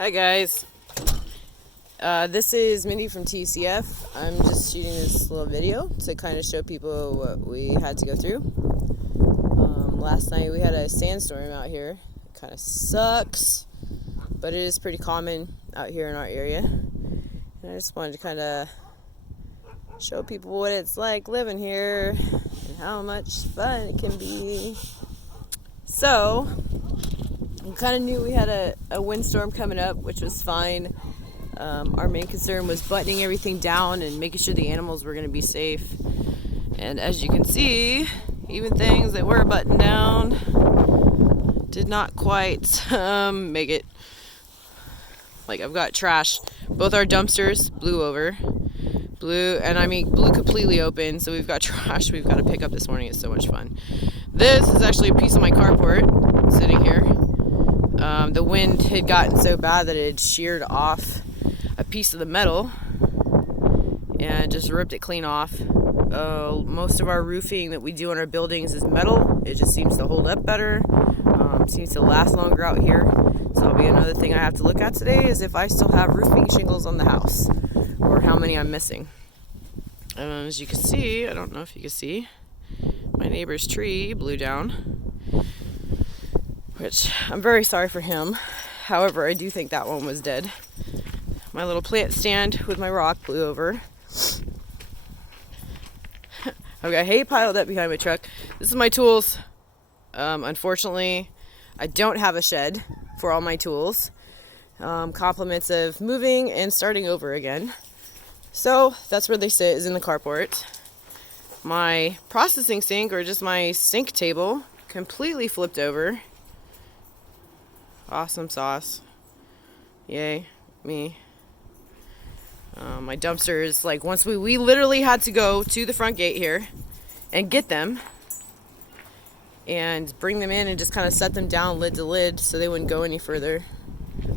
Hi guys, this is Mindy from TCF. I'm just shooting this little video to kind of show people what we had to go through. Last night we had a sandstorm out here. It kind of sucks, but it is pretty common out here in our area. And I just wanted to kind of show people what it's like living here and how much fun it can be. So, we kind of knew we had a windstorm coming up, which was fine. Our main concern was buttoning everything down and making sure the animals were going to be safe. And as you can see, even things that were buttoned down did not quite make it. Like, I've got trash. Both our dumpsters blew over. Blew completely open. So we've got trash we've got to pick up this morning. It's so much fun. This is actually a piece of my carport sitting here. The wind had gotten so bad that it had sheared off a piece of the metal and just ripped it clean off. Most of our roofing that we do on our buildings is metal. It just seems to hold up better. Seems to last longer out here. So that'll be another thing I have to look at today, is if I still have roofing shingles on the house or how many I'm missing. As you can see, I don't know if you can see, my neighbor's tree blew down, which I'm very sorry for him. However, I do think that one was dead. My little plant stand with my rock blew over. I've got hay piled up behind my truck. This is my tools. Unfortunately, I don't have a shed for all my tools. Compliments of moving and starting over again. So that's where they sit, is in the carport. My processing sink, or just my sink table, completely flipped over. Awesome sauce. Yay, me. My dumpsters, like, once we literally had to go to the front gate here and get them and bring them in and just kind of set them down lid to lid so they wouldn't go any further.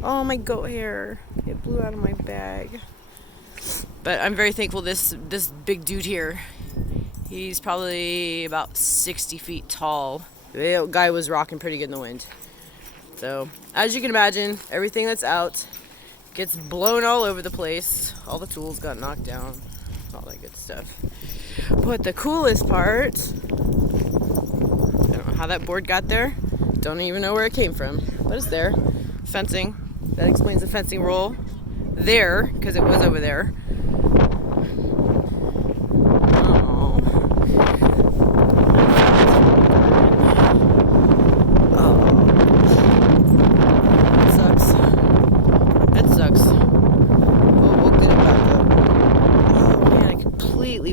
Oh, my goat hair. It blew out of my bag. But I'm very thankful this big dude here, he's probably about 60 feet tall. The guy was rocking pretty good in the wind. So, as you can imagine, everything that's out gets blown all over the place. All the tools got knocked down. All that good stuff. But the coolest part, I don't know how that board got there. Don't even know where it came from. But it's there. Fencing. That explains the fencing roll. There, because it was over there.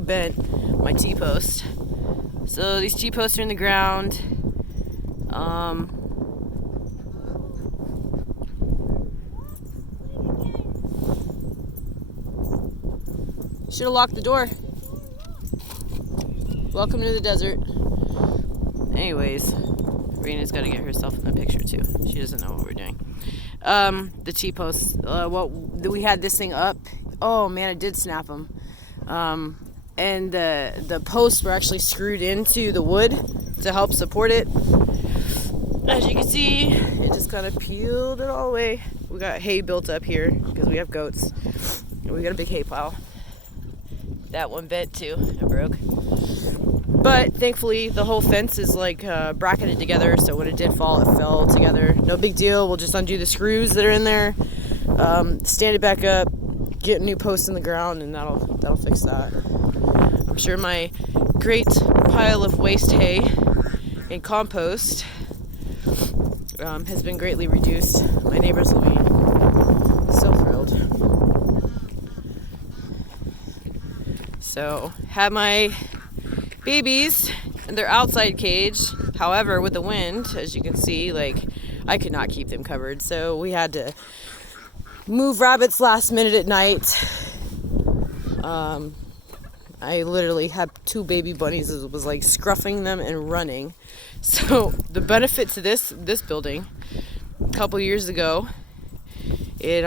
Bent my T-post. So these T-posts are in the ground. Should have locked the door. Welcome to the desert. Anyways, Rena's got to get herself in the picture too. She doesn't know what we're doing. The T-posts. We had this thing up. Oh man, it did snap them. And the posts were actually screwed into the wood to help support it. As you can see, it just kind of peeled it all away. We got hay built up here because we have goats. And we got a big hay pile. That one bent too. It broke. But thankfully, the whole fence is like bracketed together, so when it did fall, it fell together. No big deal. We'll just undo the screws that are in there, stand it back up, get new posts in the ground, and that'll fix that. I'm sure my great pile of waste hay and compost has been greatly reduced. My neighbors will be so thrilled. So, had my babies in their outside cage. However, with the wind, as you can see, like, I could not keep them covered. So we had to move rabbits last minute at night. I literally had 2 baby bunnies. It was like scruffing them and running. So the benefit to this building, a couple years ago, it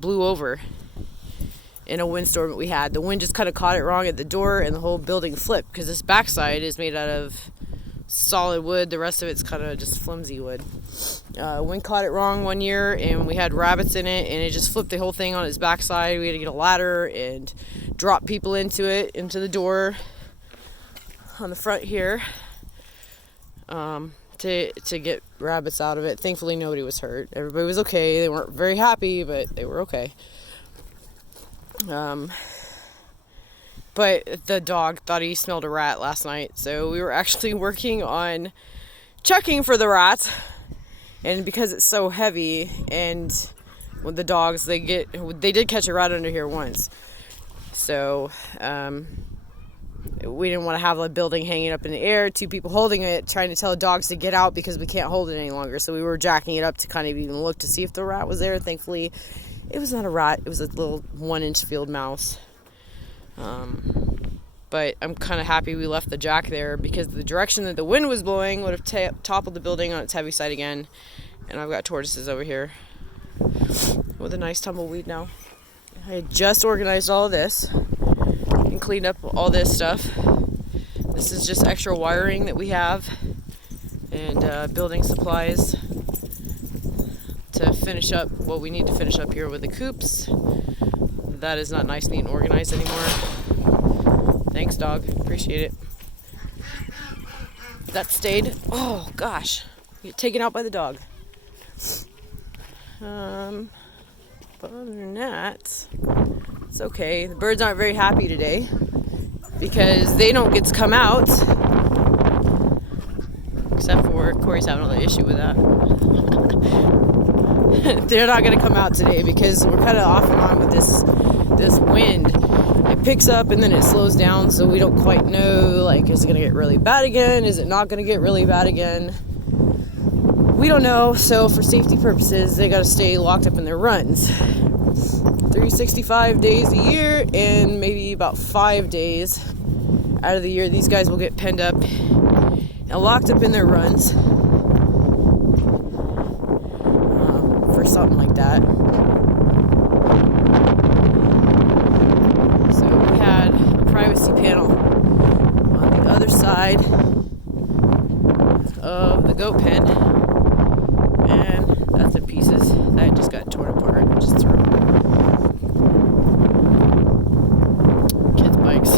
blew over in a windstorm that we had. The wind just kind of caught it wrong at the door and the whole building flipped, because this backside is made out of solid wood. The rest of it's kind of just flimsy wood. Wind caught it wrong one year, and we had rabbits in it, and it just flipped the whole thing on its backside. We had to get a ladder and drop people into the door on the front here, to get rabbits out of it. Thankfully, nobody was hurt. Everybody was okay. They weren't very happy, but they were okay. But the dog thought he smelled a rat last night, so we were actually working on checking for the rats. And because it's so heavy, and with the dogs, they did catch a rat under here once. So we didn't want to have a building hanging up in the air, 2 people holding it, trying to tell the dogs to get out because we can't hold it any longer. So we were jacking it up to kind of even look to see if the rat was there. Thankfully, it was not a rat. It was a little 1-inch field mouse. But I'm kind of happy we left the jack there, because the direction that the wind was blowing would have toppled the building on its heavy side again. And I've got tortoises over here with a nice tumbleweed now. I had just organized all of this and cleaned up all this stuff. This is just extra wiring that we have, and building supplies to finish up what we need to finish up here with the coops. That is not nice, neat, and organized anymore. Thanks, dog. Appreciate it. That stayed. Oh, gosh. Get taken out by the dog. But other than that, it's okay. The birds aren't very happy today because they don't get to come out. Except for Corey's having another issue with that. They're not going to come out today because we're kind of off and on with this wind. It picks up and then it slows down, so we don't quite know, like, is it going to get really bad again? Is it not going to get really bad again? We don't know, so for safety purposes, they got to stay locked up in their runs. 365 days a year, and maybe about 5 days out of the year, these guys will get penned up and locked up in their runs for something like that. So we had a privacy panel on the other side of the goat pen, and that's in pieces. That just got torn apart. Just threw kids' bikes.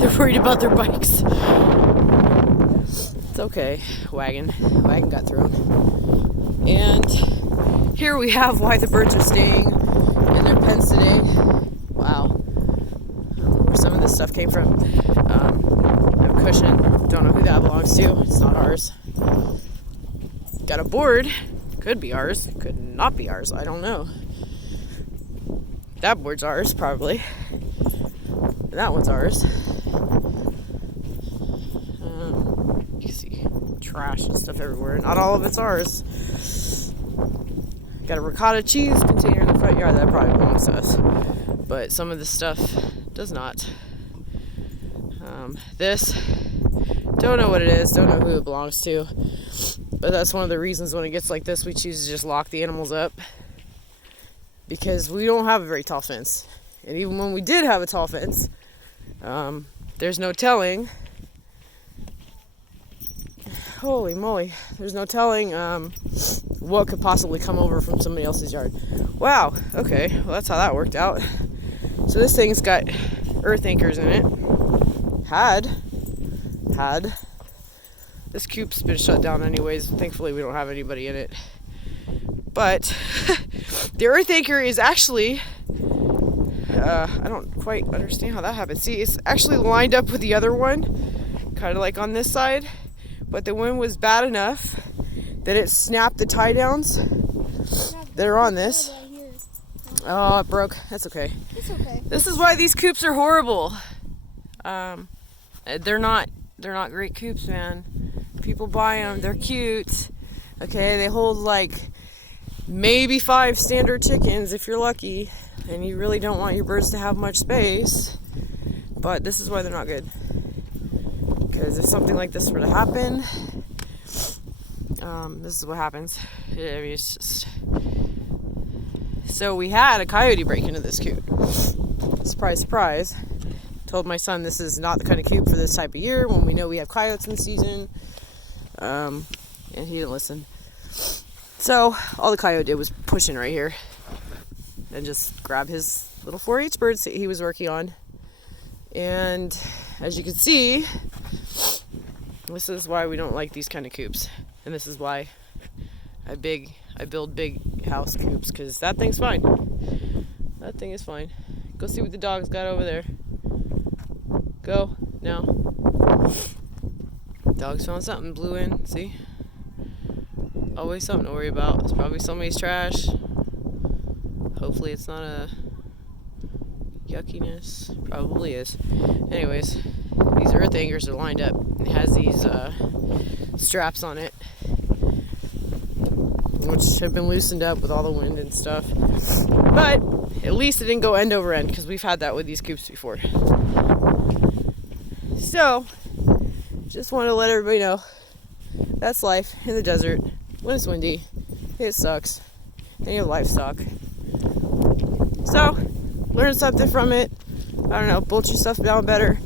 They're worried about their bikes. It's okay. Wagon got thrown. And here we have why the birds are staying in their pens today. Wow. I don't know where some of this stuff came from. A cushion. Don't know who that belongs to. It's not ours. Got a board. Could be ours. Could not be ours. I don't know. That board's ours, probably. That one's ours. You see trash and stuff everywhere. Not all of it's ours. Got a ricotta cheese container in the front yard that probably belongs to us. But some of this stuff does not. This, don't know what it is. Don't know who it belongs to. But that's one of the reasons when it gets like this, we choose to just lock the animals up. Because we don't have a very tall fence. And even when we did have a tall fence, there's no telling. Holy moly. There's no telling what could possibly come over from somebody else's yard. Wow. Okay. Well, that's how that worked out. So this thing's got earth anchors in it. Had. This coop's been shut down anyways. Thankfully, we don't have anybody in it. But the earth anchor is actually, I don't quite understand how that happened. See, it's actually lined up with the other one, kind of like on this side. But the wind was bad enough that it snapped the tie downs that are on this. Oh, it broke. That's okay. It's okay. This is why these coops are horrible. They're not great coops, man. People buy them. They're cute. Okay, they hold like maybe 5 standard chickens if you're lucky, and you really don't want your birds to have much space. But this is why they're not good. Because if something like this were to happen, this is what happens. I mean, it's just... So we had a coyote break into this coop. Surprise, surprise. Told my son this is not the kind of coop for this type of year when we know we have coyotes in the season. And he didn't listen. So all the coyote did was push in right here and just grab his little 4-H birds that he was working on. And as you can see, this is why we don't like these kind of coops. And this is why I build big house coops, because that thing's fine. That thing is fine. Go see what the dog's got over there. Go, now. Dog's found something, blew in, see? Always something to worry about. It's probably somebody's trash. Hopefully it's not a yuckiness. Probably is. Anyways, these earth anchors are lined up. It has these straps on it, which have been loosened up with all the wind and stuff. But at least it didn't go end over end, because we've had that with these coops before. So, just want to let everybody know that's life in the desert. When it's windy, it sucks. And you have livestock. So, learn something from it. I don't know, bolt your stuff down better.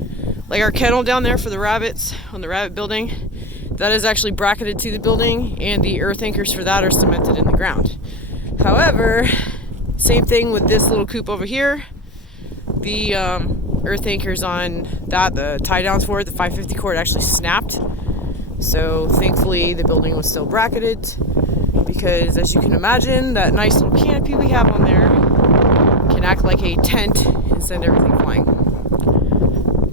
Like our kennel down there for the rabbits on the rabbit building, that is actually bracketed to the building, and the earth anchors for that are cemented in the ground. However, same thing with this little coop over here. The earth anchors on that, the tie downs for it, the 550 cord actually snapped. So thankfully the building was still bracketed, because as you can imagine, that nice little canopy we have on there can act like a tent and send everything flying.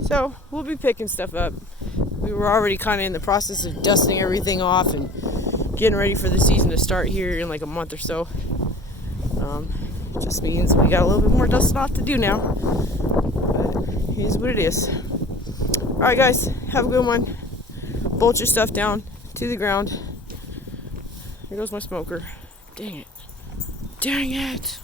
So we'll be picking stuff up. We were already kind of in the process of dusting everything off and getting ready for the season to start here in like a month or so. Just means we got a little bit more dusting off to do now. But it is what it is. Alright guys, have a good one. Bolt your stuff down to the ground. Here goes my smoker. Dang it. Dang it.